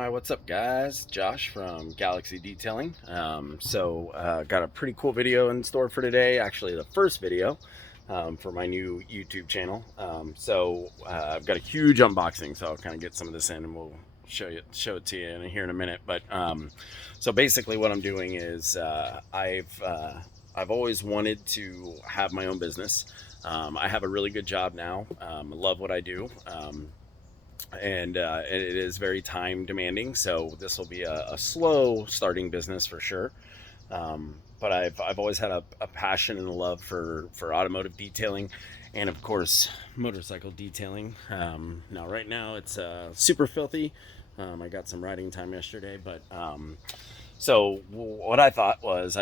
Hi, what's up, guys? Josh from Galaxy Detailing. Got a pretty cool video in store for today. Actually, the first video for my new YouTube channel. I've got a huge unboxing, so I'll kind of get some of this in, and we'll show it to you in here in a minute. So basically, what I'm doing is I've always wanted to have my own business. I have a really good job now. I love what I do. And it is very time demanding. So this will be a slow starting business for sure. But I've always had a passion and a love for automotive detailing, and of course motorcycle detailing. Now right now it's super filthy. I got some riding time yesterday, so what I thought was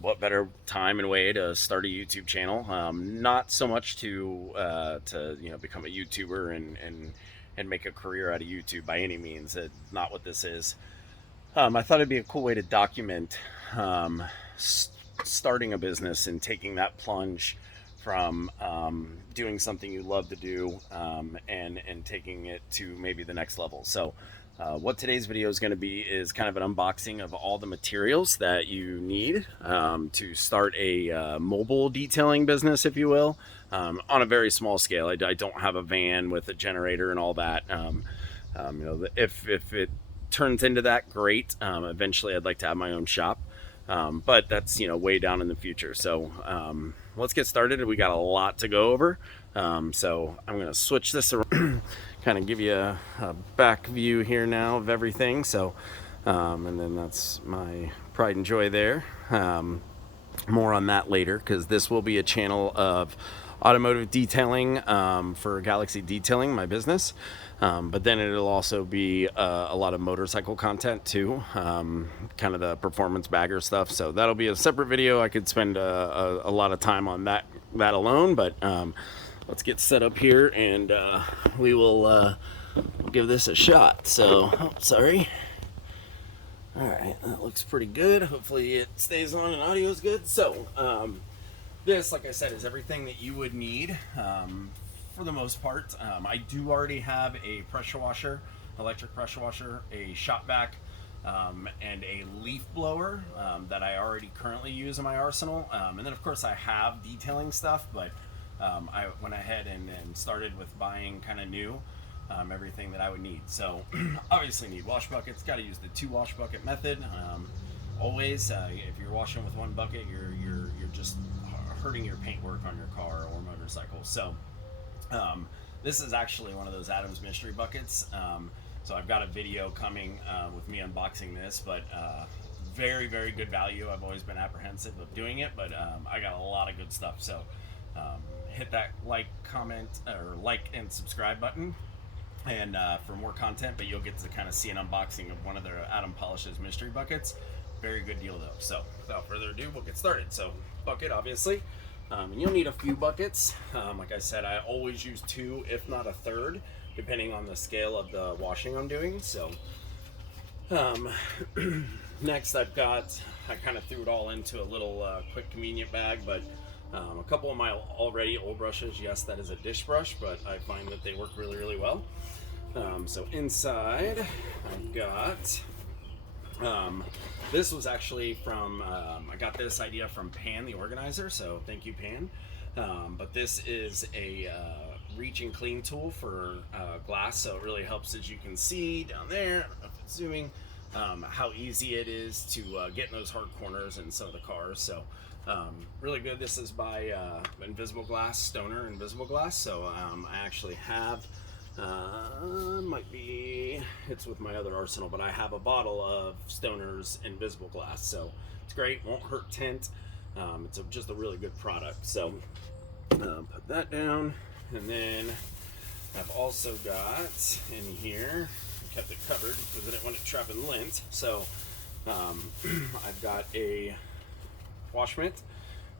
what better time and way to start a YouTube channel? Not so much to become a YouTuber and make a career out of YouTube by any means. That's not what this is. I thought it'd be a cool way to document starting a business and taking that plunge from doing something you love to do and taking it to maybe the next level. What today's video is going to be is kind of an unboxing of all the materials that you need to start a mobile detailing business, if you will, on a very small scale. I don't have a van with a generator and all that. If it turns into that, great. Eventually, I'd like to have my own shop, but that's way down in the future. Let's get started. We got a lot to go over. So I'm going to switch this around, kind of give you a back view here now of everything. And then that's my pride and joy there. More on that later, because this will be a channel of automotive detailing for Galaxy Detailing, my business. But then it'll also be a lot of motorcycle content too, kind of the performance bagger stuff. So that'll be a separate video. I could spend a lot of time on that alone, but let's get set up here and we will give this a shot. Sorry. All right, that looks pretty good. Hopefully it stays on and audio is good. This, like I said, is everything that you would need for the most part. I do already have a pressure washer, electric pressure washer, a shop vac, and a leaf blower that I already currently use in my arsenal. And then, of course, I have detailing stuff, but I went ahead and started with buying kind of new. Everything that I would need. So obviously need wash buckets. Got to use the 2 wash bucket method. Always, if you're washing with 1 bucket, you're just hurting your paintwork on your car or motorcycle. This is actually one of those Adams Mystery buckets. So I've got a video coming with me unboxing this, but very, very good value. I've always been apprehensive of doing it, but I got a lot of good stuff. Hit that comment and subscribe button and for more content, but you'll get to kind of see an unboxing of one of their Adam Polishes mystery buckets. Very good deal though. So without further ado, we'll get started. So bucket, obviously, and you'll need a few buckets. Like I said, I always use 2, if not a third, depending on the scale of the washing I'm doing. Next I kind of threw it all into a little quick convenient bag, but a couple of my already old brushes. Yes, that is a dish brush, but I find that they work really, really well. So inside I've got, this was actually from, I got this idea from Pan, the organizer, so thank you, Pan. But this is a reach and clean tool for glass, so it really helps, as you can see down there, I don't know if it's zooming, how easy it is to get in those hard corners in some of the cars. Really good. This is by Invisible Glass, Stoner Invisible Glass. So I actually have, it's with my other arsenal, but I have a bottle of Stoner's Invisible Glass. So it's great, won't hurt tint. It's just a really good product. So put that down, and then I've also got in here, I kept it covered because I didn't want it trapping lint. I've got a wash mitt,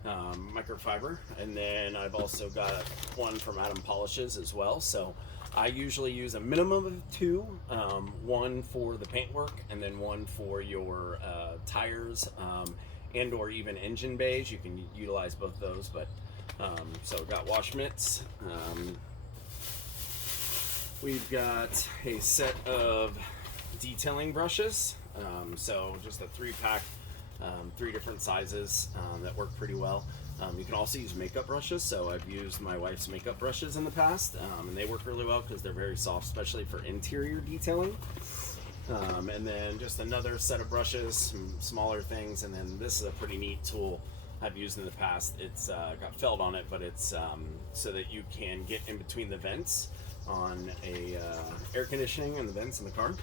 microfiber, and then I've also got one from Adam Polishes as well. So I usually use a minimum of 2, 1 for the paintwork and then 1 for your tires and or even engine bays. You can utilize both those, but so we've got wash mitts. We've got a set of detailing brushes. So just a 3-pack, 3 different sizes that work pretty well. You can also use makeup brushes. So I've used my wife's makeup brushes in the past, and they work really well because they're very soft, especially for interior detailing. And then just another set of brushes, some smaller things, and then this is a pretty neat tool I've used in the past. It's got felt on it, but it's so that you can get in between the vents on a air conditioning and the vents in the car.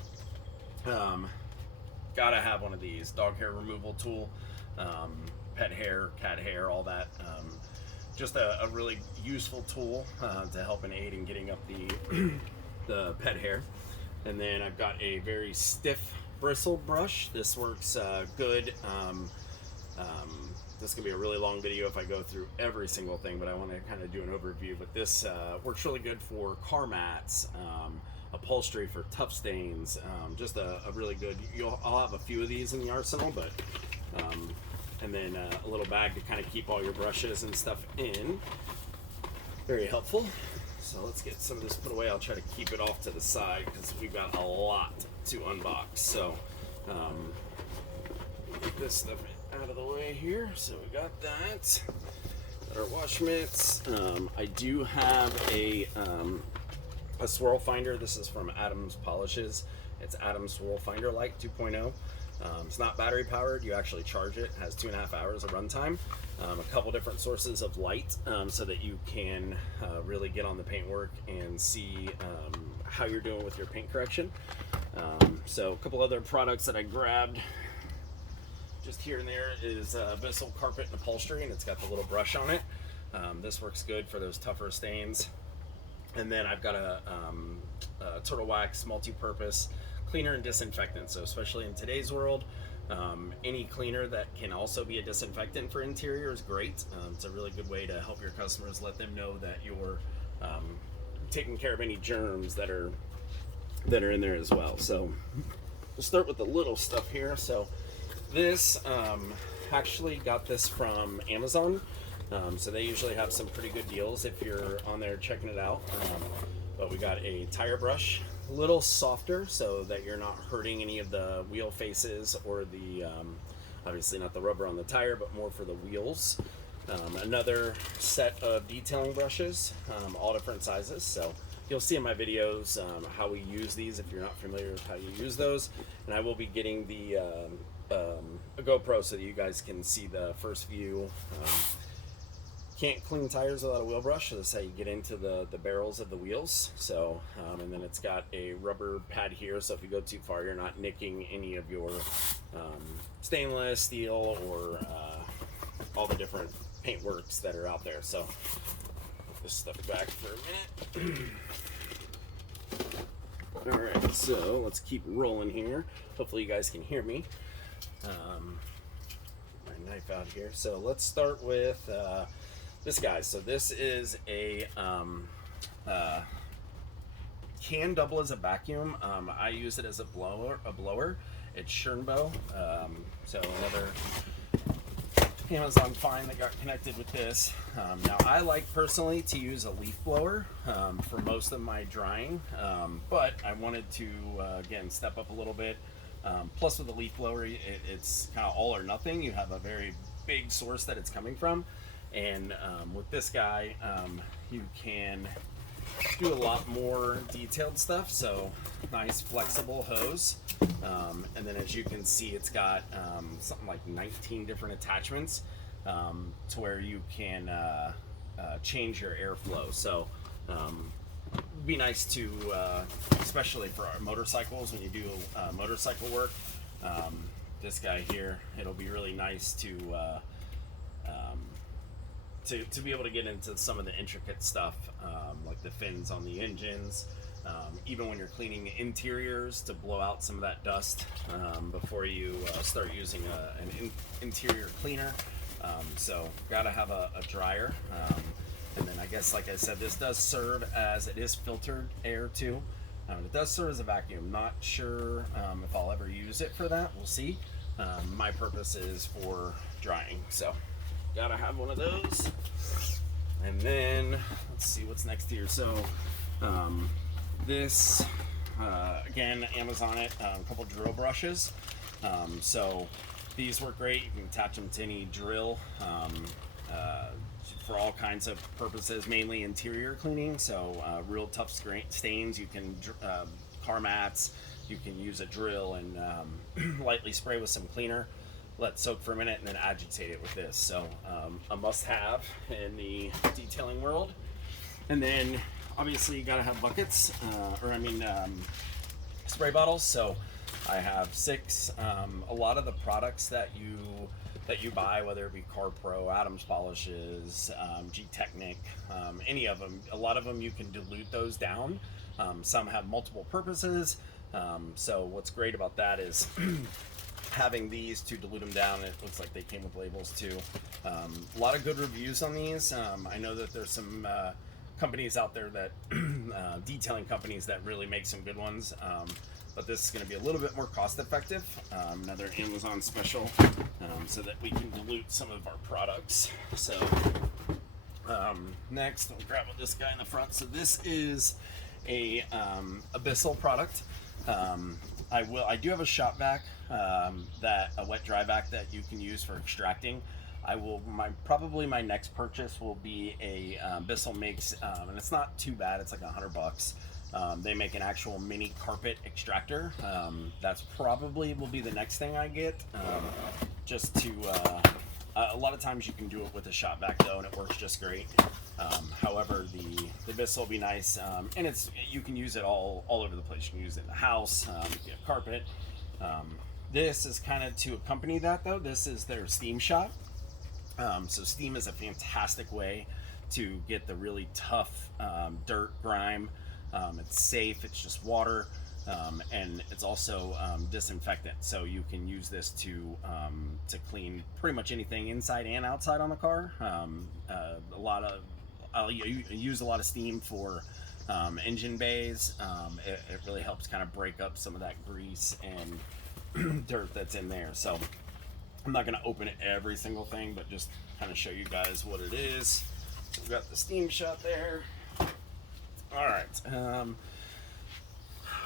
Gotta have one of these. Dog hair removal tool, pet hair, cat hair, all that. Just a really useful tool to help and aid in getting up the pet hair. And then I've got a very stiff bristle brush. This works good. This can be a really long video if I go through every single thing, but I want to kind of do an overview. But this works really good for car mats, upholstery for tough stains. Just a really good. I'll have a few of these in the arsenal, but and then a little bag to kind of keep all your brushes and stuff in. Very helpful. So let's get some of this put away. I'll try to keep it off to the side because we've got a lot to unbox. So get this stuff out of the way here. So we got that. Got our wash mitts. I do have a swirl finder. This is from Adams Polishes. It's Adams Swirl Finder Lite 2.0. It's not battery powered. You actually charge it. It has 2.5 hours of runtime. A couple different sources of light so that you can really get on the paintwork and see how you're doing with your paint correction. So a couple other products that I grabbed just here and there is Bissell Carpet and Upholstery, and it's got the little brush on it. This works good for those tougher stains. And then I've got a Turtle Wax multi-purpose cleaner and disinfectant. So especially in today's world, any cleaner that can also be a disinfectant for interior is great. It's a really good way to help your customers, let them know that you're taking care of any germs that are in there as well. So we'll start with the little stuff here. So this actually got this from Amazon. So they usually have some pretty good deals if you're on there checking it out. But we got a tire brush, a little softer so that you're not hurting any of the wheel faces or the, obviously not the rubber on the tire, but more for the wheels. Another set of detailing brushes, all different sizes. So you'll see in my videos how we use these if you're not familiar with how you use those. And I will be getting the a GoPro so that you guys can see the first view. Can't clean tires without a wheel brush, so that's how you get into the barrels of the wheels. So and then it's got a rubber pad here, so if you go too far you're not nicking any of your stainless steel or all the different paint works that are out there. So just stuff it back for a minute. All right, so let's keep rolling here. Hopefully you guys can hear me. My knife out here. So let's start with this guy. So this is a can double as a vacuum. I use it as a blower. It's Schernbo. So another Amazon find that got connected with this. Now I like personally to use a leaf blower for most of my drying, but I wanted to again step up a little bit. Plus with the leaf blower, it's kind of all or nothing. You have a very big source that it's coming from. And with this guy, you can do a lot more detailed stuff. So nice flexible hose. And then as you can see, it's got something like 19 different attachments to where you can change your airflow. So it'd be nice to, especially for our motorcycles, when you do motorcycle work, this guy here, it'll be really nice to be able to get into some of the intricate stuff, like the fins on the engines, even when you're cleaning interiors, to blow out some of that dust before you start using an interior cleaner. So gotta have a dryer. And then I guess, like I said, this does serve as, it is filtered air too. It does serve as a vacuum. Not sure if I'll ever use it for that. We'll see. My purpose is for drying. So gotta have one of those. And then let's see what's next here. So this Again, Amazon it, a couple drill brushes. So these work great. You can attach them to any drill uh, for all kinds of purposes, mainly interior cleaning. So real tough stains, you can car mats. You can use a drill and lightly spray with some cleaner. Let soak for a minute and then agitate it with this. So a must-have in the detailing world. And then obviously you gotta have buckets, spray bottles. So I have 6. A lot of the products that you buy, whether it be CarPro, Adams Polishes, G-Technic, any of them, a lot of them you can dilute those down. Some have multiple purposes. So what's great about that is having these to dilute them down. It looks like they came with labels too. A lot of good reviews on these. I know that there's some companies out there that detailing companies that really make some good ones, but this is going to be a little bit more cost effective. Another Amazon special, so that we can dilute some of our products. So next we'll grab this guy in the front. So this is a Abyssal product. I do have a shop vac, a wet dry vac that you can use for extracting. Probably my next purchase will be a Abyssal makes, and it's not too bad. It's like $100. They make an actual mini carpet extractor. That's probably will be the next thing I get. Just to a lot of times you can do it with a shop vac though, and it works just great. However, the Abyssal will be nice, and you can use it all over the place. You can use it in the house, if you have carpet. This is kind of to accompany that though. This is their steam shot. So steam is a fantastic way to get the really tough dirt, grime. It's safe. It's just water, and it's also disinfectant. So you can use this to clean pretty much anything inside and outside on the car. I'll use a lot of steam for engine bays. It really helps kind of break up some of that grease and dirt that's in there. So I'm not going to open it every single thing, but just kind of show you guys what it is. We've got the steam shot there. All right.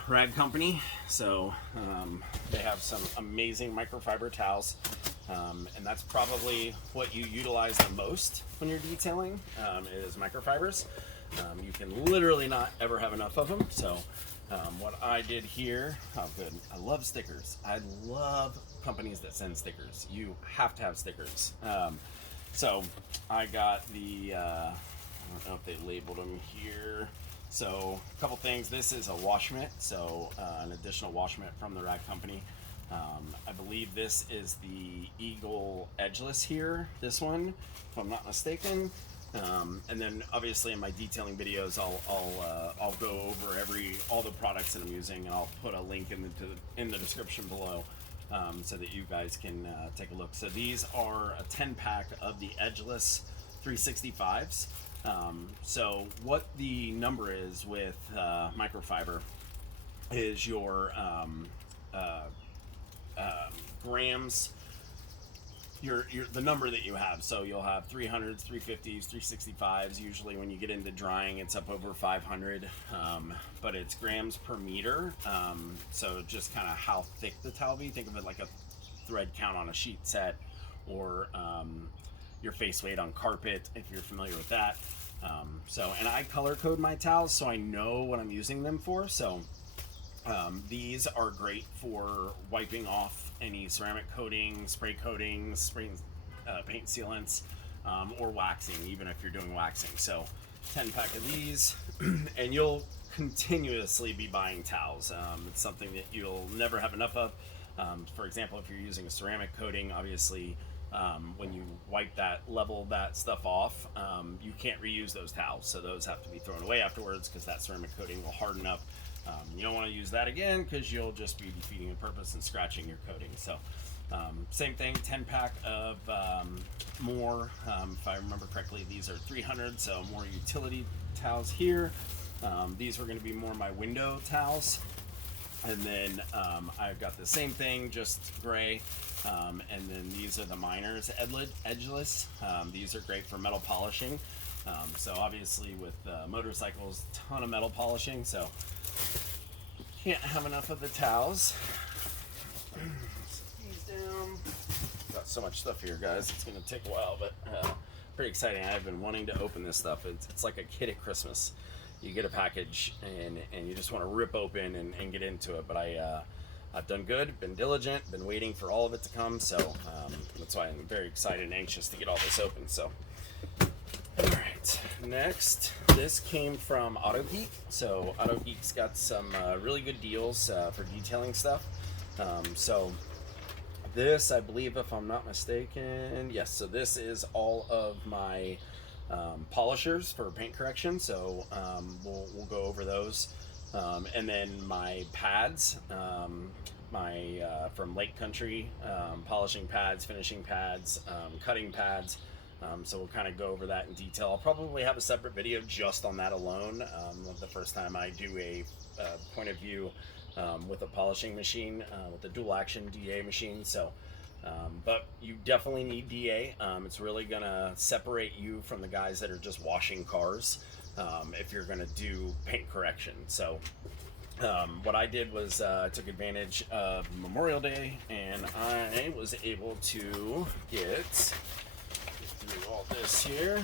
Rag Company. So they have some amazing microfiber towels. And that's probably what you utilize the most when you're detailing, is microfibers. You can literally not ever have enough of them. So what I did here, oh good, I love stickers. I love companies that send stickers. You have to have stickers. So I got the, I don't know if they labeled them here. So a couple things. This is a wash mitt, so an additional wash mitt from the Rag Company. I believe this is the Eagle Edgeless here, this one, if I'm not mistaken. And then obviously in my detailing videos, I'll go over all the products that I'm using, and I'll put a link in the description below, so that you guys can take a look. So these are a 10-pack of the Edgeless 365s. So what the number is with microfiber is your grams, the number that you have. So you'll have 300s, 350s, 365s. Usually when you get into drying, it's up over 500, but it's grams per meter. So just kind of how thick the towel be. Think of it like a thread count on a sheet set, or your face weight on carpet, if you're familiar with that. And I color code my towels so I know what I'm using them for. So these are great for wiping off any ceramic coating, spray coatings, paint sealants, or waxing, even if you're doing waxing. So 10-pack of these, and you'll continuously be buying towels. It's something that you'll never have enough of. For example, if you're using a ceramic coating, obviously when you level that stuff off, you can't reuse those towels. So those have to be thrown away afterwards, because that ceramic coating will harden up. You don't want to use that again, because you'll just be defeating the purpose and scratching your coating. So same thing, 10-pack of more, if I remember correctly, these are 300, so more utility towels here. These were going to be more my window towels. And then I've got the same thing, just gray. And then these are the Miners Edgeless. These are great for metal polishing. So obviously with motorcycles, ton of metal polishing. So Can't have enough of the towels. Set these down. Got so much stuff here, guys. It's gonna take a while, but pretty exciting. I've been wanting to open this stuff. It's like a kid at Christmas. You get a package and you just want to rip open and get into it. But I've done good, been diligent, been waiting for all of it to come. So that's why I'm very excited and anxious to get all this open. So, all right, next, this came from AutoGeek. So AutoGeek's got some really good deals for detailing stuff. So this, I believe, if I'm not mistaken, yes. So this is all of my polishers for paint correction. So we'll go over those, and then my pads, from Lake Country, polishing pads, finishing pads, cutting pads. So we'll kind of go over that in detail. I'll probably have a separate video just on that alone. The first time I do a point of view with a polishing machine, with a dual action DA machine. So but you definitely need DA. It's really gonna separate you from the guys that are just washing cars if you're gonna do paint correction. So what I did was took advantage of Memorial Day, and I was able to get through all this here.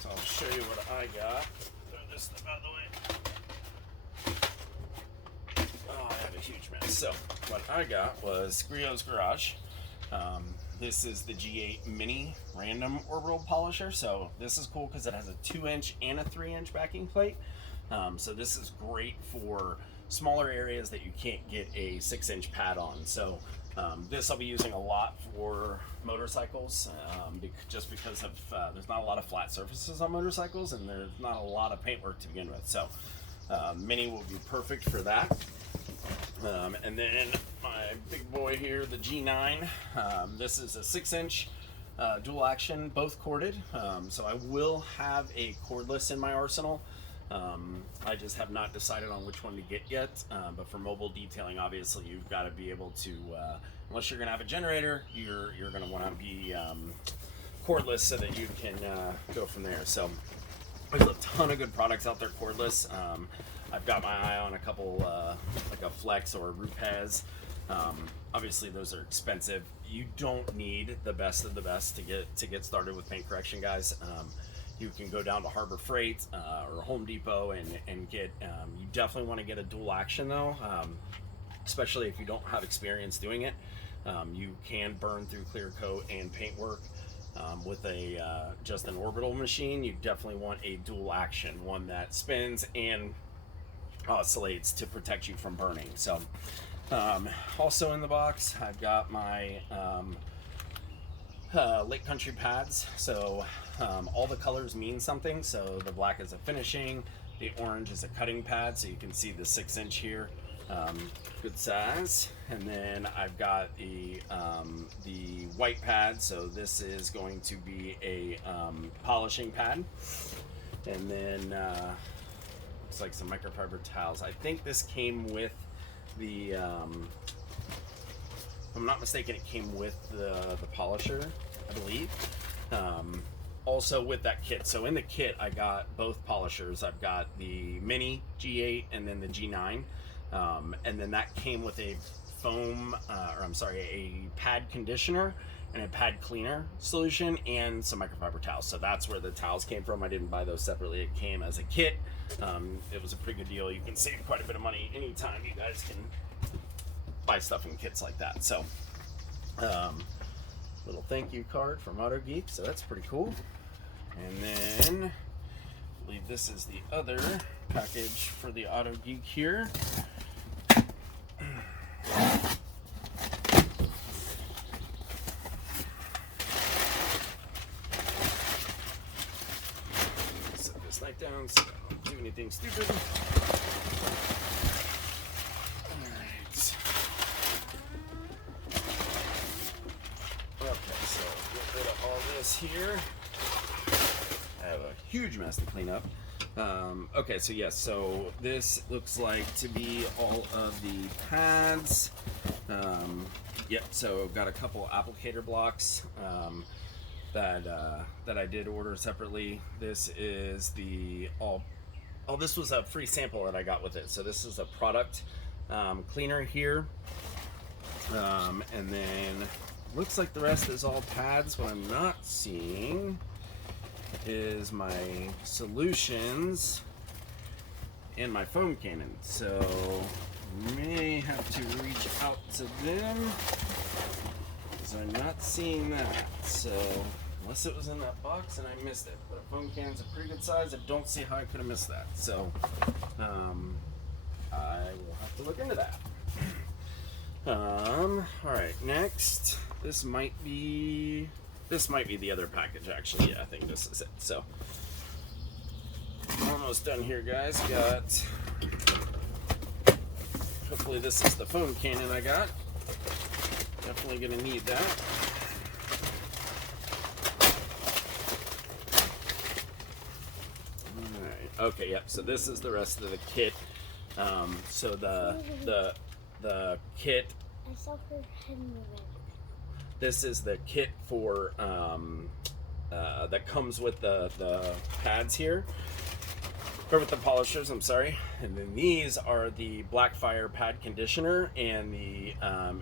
So I'll show you what I got. Throw this stuff out of the way. Oh, I have a huge mess. So what I got was Griot's Garage. This is the G8 Mini Random Orbital Polisher. So this is cool because it has a 2-inch and a 3-inch backing plate. So this is great for smaller areas that you can't get a 6-inch pad on. So this I'll be using a lot for motorcycles, just because of there's not a lot of flat surfaces on motorcycles, and there's not a lot of paintwork to begin with. So Mini will be perfect for that. And then my big boy here, the G9. This is a 6-inch dual action, both corded. So I will have a cordless in my arsenal. I just have not decided on which one to get yet. But for mobile detailing, obviously you've got to be able to, unless you're going to have a generator, you're going to want to be cordless so that you can go from there. So there's a ton of good products out there cordless. I've got my eye on a couple, like a Flex or a Rupes. Obviously those are expensive. You don't need the best of the best to get started with paint correction, guys. You can go down to Harbor Freight or Home Depot and get, you definitely want to get a dual action though, especially if you don't have experience doing it. You can burn through clear coat and paintwork. With a just an orbital machine, you definitely want a dual action, one that spins and oscillates to protect you from burning. So also in the box I've got my Lake Country pads. So all the colors mean something. So the black is a finishing, the orange is a cutting pad, so you can see the 6-inch here, good size. And then I've got the white pad, so this is going to be a polishing pad. And then looks like some microfiber towels. I think this came with the, if I'm not mistaken, it came with the polisher, I believe. Also with that kit. So in the kit, I got both polishers. I've got the Mini G8 and then the G9. And then that came with a foam, a pad conditioner and a pad cleaner solution and some microfiber towels. So that's where the towels came from. I didn't buy those separately. It came as a kit. It was a pretty good deal. You can save quite a bit of money anytime you guys can buy stuff in kits like that. So little thank you card from AutoGeek. So that's pretty cool. And then I believe this is the other package for the AutoGeek here. Set this knife down so I don't do anything stupid. Alright. Okay, so get rid of all this here. I have a huge mess to clean up. Okay, so yes, so this looks like to be all of the pads. Yep, so I've got a couple applicator blocks that I did order separately. This is the oh, this was a free sample that I got with it. So this is a product cleaner here. And then looks like the rest is all pads. What I'm not seeing is my solutions and my foam cannon. So may have to reach out to them because I'm not seeing that. So unless it was in that box and I missed it. But a foam cannon's a pretty good size. I don't see how I could have missed that. So I will have to look into that. All right, next, this might be the other package, actually. Yeah, I think this is it. So, almost done here, guys. Hopefully this is the foam cannon I got. Definitely gonna need that. All right, okay, yep, so this is the rest of the kit. So the kit. I saw her head moving. This is the kit for that comes with the pads here, or with the polishers. I'm sorry. And then these are the Blackfire pad conditioner and the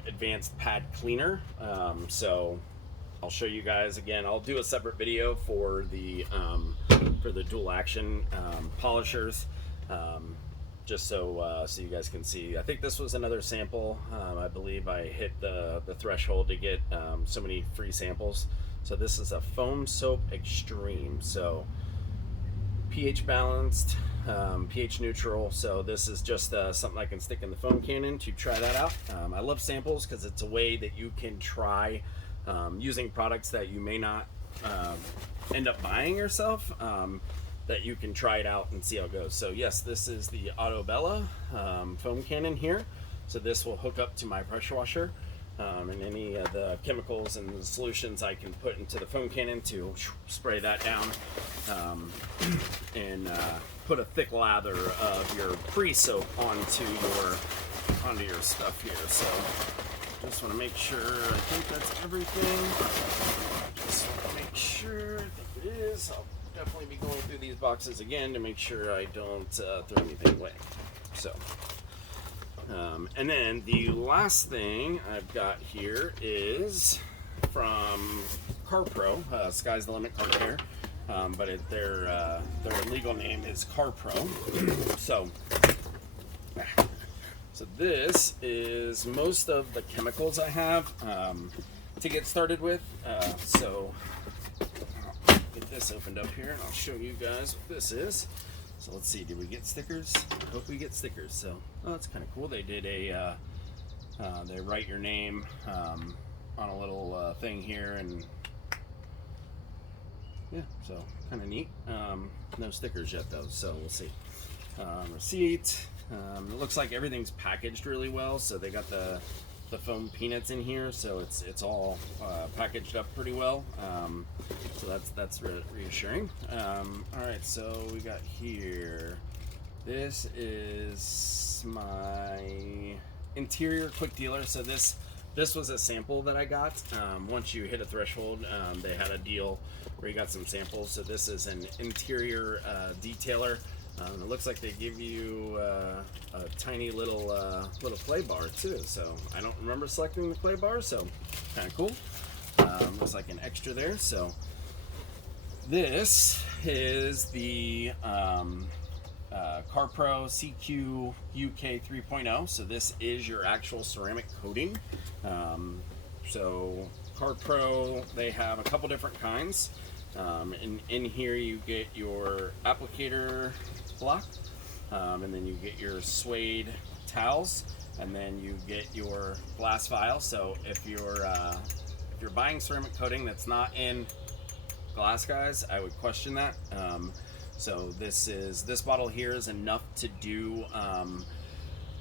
advanced pad cleaner. So I'll show you guys again. I'll do a separate video for the dual action polishers. Just so you guys can see. I think this was another sample. I believe I hit the threshold to get so many free samples. So this is a foam soap extreme. So pH balanced, pH neutral. So this is just something I can stick in the foam cannon to try that out. I love samples because it's a way that you can try using products that you may not end up buying yourself. That you can try it out and see how it goes. So yes, this is the Autobella foam cannon here. So this will hook up to my pressure washer, and any of the chemicals and the solutions I can put into the foam cannon to spray that down, and put a thick lather of your pre-soap onto your stuff here. So just want to make sure, I think that's everything. Just want to make sure, I think it is. I'll definitely be going through these boxes again to make sure I don't throw anything away. So, and then the last thing I've got here is from CarPro, Sky's the Limit Car Care, but their legal name is CarPro. So this is most of the chemicals I have to get started with. So get this opened up here and I'll show you guys what this is. So let's see, did we get stickers? I hope we get stickers. So, oh, that's kind of cool. They did a, they write your name on a little thing here, and yeah, so kind of neat. No stickers yet though, so we'll see. Receipt. It looks like everything's packaged really well. So they got the foam peanuts in here, so it's all packaged up pretty well. So that's reassuring. All right, so we got here. This is my interior quick dealer. So this was a sample that I got. Once you hit a threshold, they had a deal where you got some samples. So this is an interior detailer. It looks like they give you a tiny little clay bar too. So I don't remember selecting the clay bar, so kind of cool. Looks like an extra there. So this is the CarPro CQ UK 3.0. So this is your actual ceramic coating. So CarPro, they have a couple different kinds. In here you get your applicator block, and then you get your suede towels, and then you get your glass vial. So if you're buying ceramic coating that's not in glass, guys, I would question that. So this bottle here is enough to do.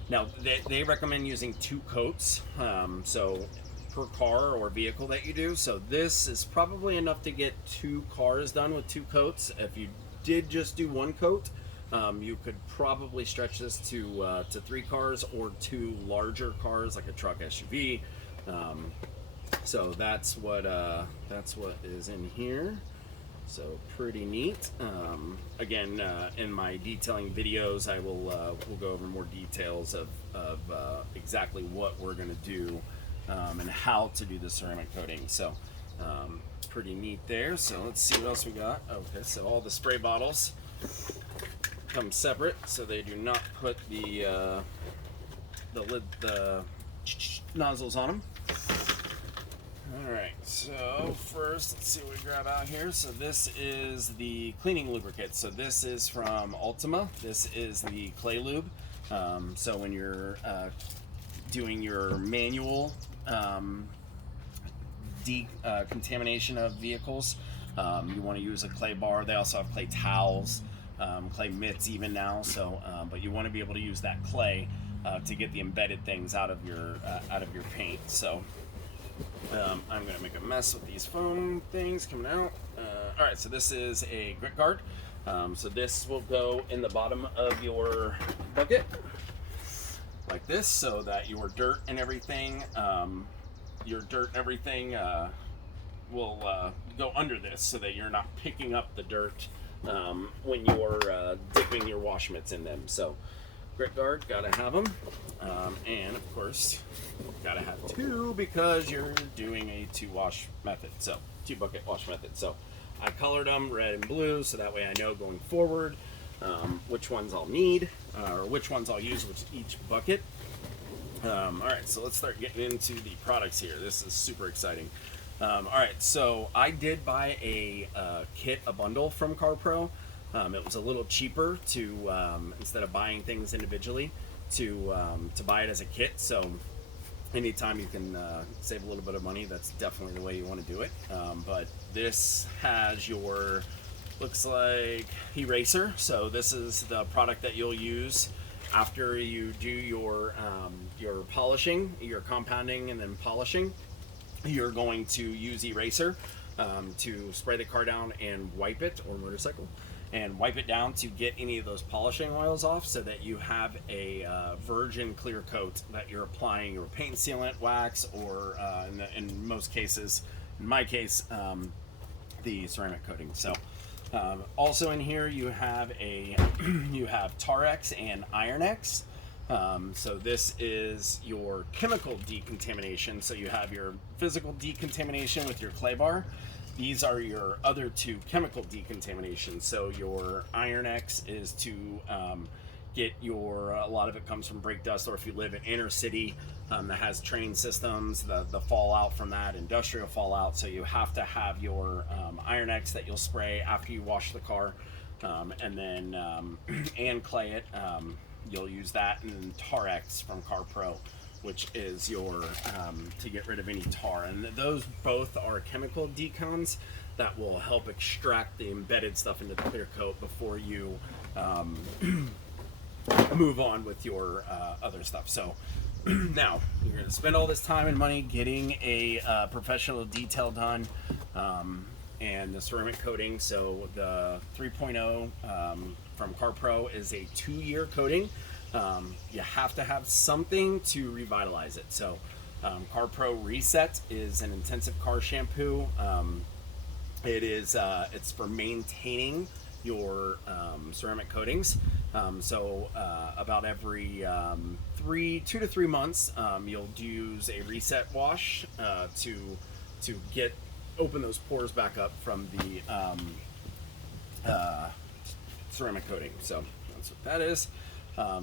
Now they recommend using 2 coats. So per car or vehicle that you do. So this is probably enough to get 2 cars done with 2 coats. If you did just do 1 coat, you could probably stretch this to 3 cars or 2 larger cars like a truck, SUV. So that's what is in here. So pretty neat. Again, in my detailing videos, I will we'll go over more details of exactly what we're going to do and how to do the ceramic coating. So pretty neat there. So let's see what else we got. Okay, so all the spray bottles come separate, so they do not put the nozzles on them. All right, so first, let's see what we grab out here. So this is the cleaning lubricant. So this is from Ultima. This is the clay lube. So when you're doing your manual decontamination of vehicles, you want to use a clay bar. They also have clay towels, clay mitts even now. So, but you want to be able to use that clay to get the embedded things out of your paint. So. I'm going to make a mess with these foam things coming out. Alright, so this is a grit guard. So this will go in the bottom of your bucket like this, so that your dirt and everything will go under this, so that you're not picking up the dirt when you're dipping your wash mitts in them. So grit guard, gotta have them, and of course gotta have two, because you're doing a two bucket wash method. So I colored them red and blue, so that way I know going forward which ones I'll need, or which ones I'll use with each bucket. All right, so let's start getting into the products here. This is super exciting. All right, so I did buy a kit, a bundle from CarPro. It was a little cheaper to instead of buying things individually, to buy it as a kit. So anytime you can save a little bit of money, that's definitely the way you want to do it. But this has your, looks like, eraser. So this is the product that you'll use after you do your polishing, your compounding and then polishing. You're going to use eraser to spray the car down and wipe it, or motorcycle, and wipe it down to get any of those polishing oils off, so that you have a virgin clear coat that you're applying your paint sealant, wax, or in most cases, in my case, the ceramic coating. So also in here you have you have Tarex and Iron-X. So this is your chemical decontamination. So you have your physical decontamination with your clay bar. These are your other two chemical decontamination. So your Iron-X is to get your, a lot of it comes from brake dust, or if you live in inner city that has train systems, the fallout from that, industrial fallout. So you have to have your Iron-X that you'll spray after you wash the car, and then and clay it. You'll use that, and then Tarex from CarPro, which is your to get rid of any tar. And those both are chemical decons that will help extract the embedded stuff into the clear coat before you move on with your other stuff. So now you're going to spend all this time and money getting a professional detail done, and the ceramic coating. So the 3.0 from CarPro is a 2-year coating. You have to have something to revitalize it. So CarPro Reset is an intensive car shampoo. It is it's for maintaining your ceramic coatings. So about every 2 to 3 months, you'll use a reset wash to open those pores back up from the ceramic coating. So that's what that is.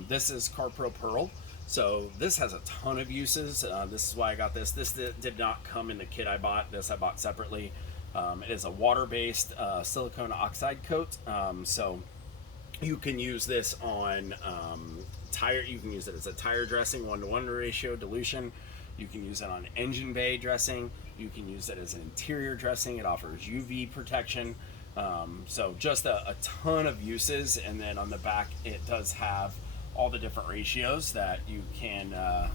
This is CarPro Pearl. So this has a ton of uses. This is why I got this. This did not come in the kit I bought. This I bought separately. It is a water-based silicone oxide coat. So you can use this on tire. You can use it as a tire dressing, 1-to-1 ratio dilution. You can use it on engine bay dressing. You can use it as an interior dressing. It offers UV protection. So just a ton of uses. And then on the back, it does have all the different ratios that you can, I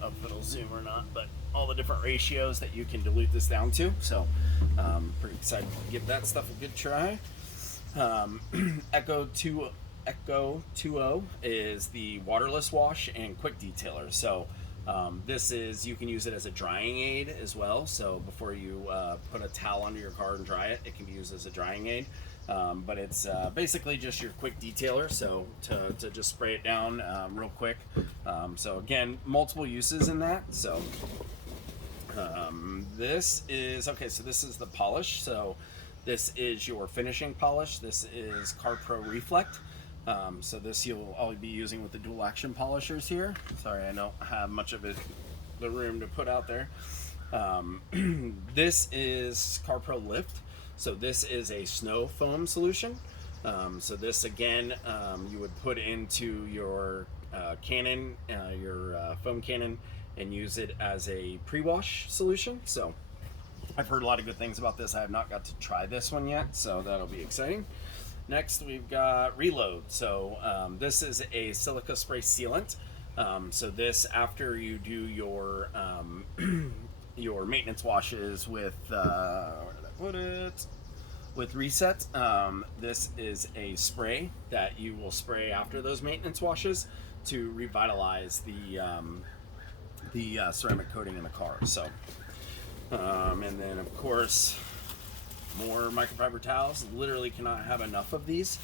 don't know if it'll zoom or not, but all the different ratios that you can dilute this down to. So pretty excited to give that stuff a good try. Echo 2.0 is the waterless wash and quick detailer. So This is, you can use it as a drying aid as well. So before you put a towel under your car and dry it, it can be used as a drying aid. But it's basically just your quick detailer, so to just spray it down real quick. So again, multiple uses in that. So this is, okay, so this is the polish. So this is your finishing polish. This is CarPro Reflect. So this I'll be using with the dual action polishers here. Sorry, I don't have much of the room to put out there. This is CarPro Lift. So this is a snow foam solution. So this again, you would put into your cannon, your foam cannon, and use it as a pre-wash solution. So I've heard a lot of good things about this. I have not got to try this one yet, so that'll be exciting. Next, we've got Reload. So this is a silica spray sealant. So this, after you do your your maintenance washes with where did I put it? With Reset, this is a spray that you will spray after those maintenance washes to revitalize the ceramic coating in the car. So, and then of course, more microfiber towels. Literally cannot have enough of these,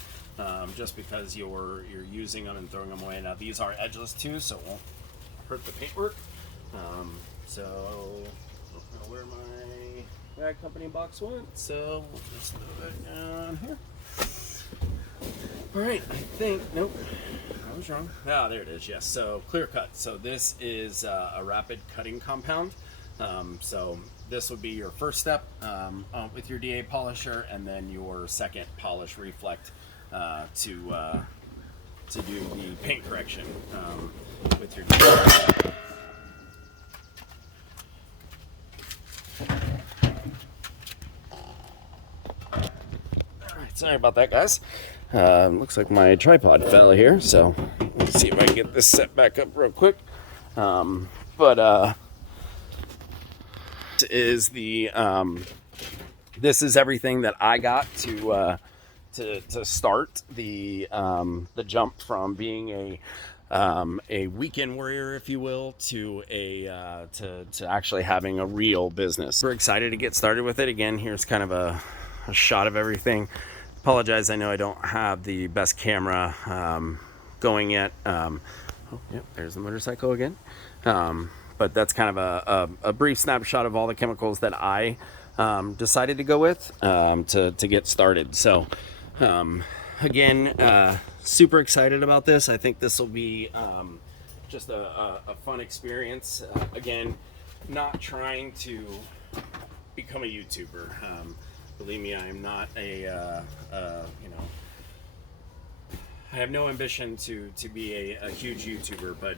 just because you're using them and throwing them away. Now these are edgeless too, so it won't hurt the paintwork. So I don't know where my rag company box went, so we'll just throw that down here. All right, I think, nope, I was wrong. Ah, there it is, yes. So Clear Cut. So this is a rapid cutting compound. So this would be your first step with your DA polisher, and then your second polish Reflect to do the paint correction with your DA. Alright, sorry about that, guys. Looks like my tripod fell here, so let's see if I can get this set back up real quick. This is everything that I got to start the jump from being a weekend warrior, if you will, to to actually having a real business. We're excited to get started with it. Again, here's kind of a shot of everything. Apologize, I know I don't have the best camera going yet. Oh, yep, there's the motorcycle again. But that's kind of a brief snapshot of all the chemicals that I decided to go with to get started. So again, super excited about this. I think this will be just a fun experience. Again, not trying to become a YouTuber. Believe me, I am not I have no ambition to be a huge YouTuber, but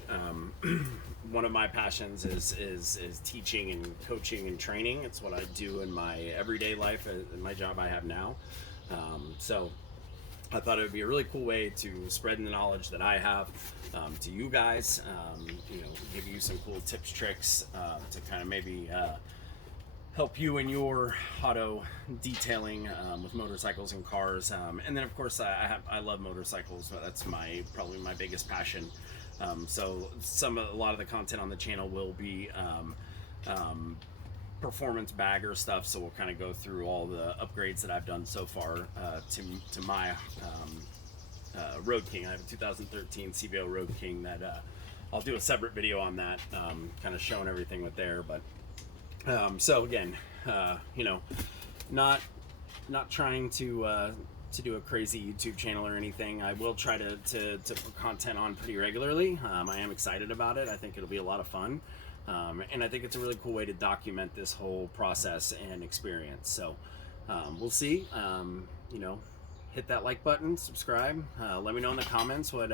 one of my passions is teaching and coaching and training. It's what I do in my everyday life, in my job I have now. So I thought it would be a really cool way to spread the knowledge that I have to you guys. Give you some cool tips, tricks to kind of maybe help you in your auto detailing with motorcycles and cars, and then of course I love motorcycles. That's probably my biggest passion. So a lot of the content on the channel will be performance bagger stuff. So we'll kind of go through all the upgrades that I've done so far to my Road King. I have a 2013 CVO Road King that I'll do a separate video on that, kind of showing everything with there, but. So again, not trying to do a crazy YouTube channel or anything. I will try to put content on pretty regularly. I am excited about it. I think it'll be a lot of fun, and I think it's a really cool way to document this whole process and experience. So we'll see. Hit that like button, subscribe. Let me know in the comments what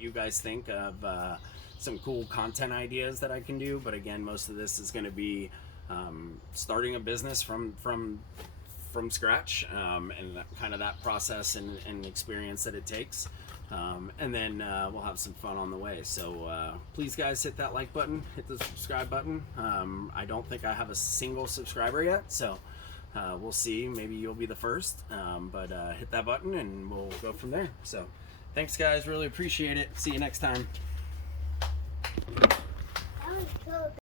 you guys think of. Some cool content ideas that I can do, but again, most of this is going to be starting a business from scratch, and kind of that process and experience that it takes, and then we'll have some fun on the way. So please guys, hit that like button, hit the subscribe button. I don't think I have a single subscriber yet, so we'll see, maybe you'll be the first, but hit that button and we'll go from there. So thanks guys, really appreciate it. See you next time. want to kill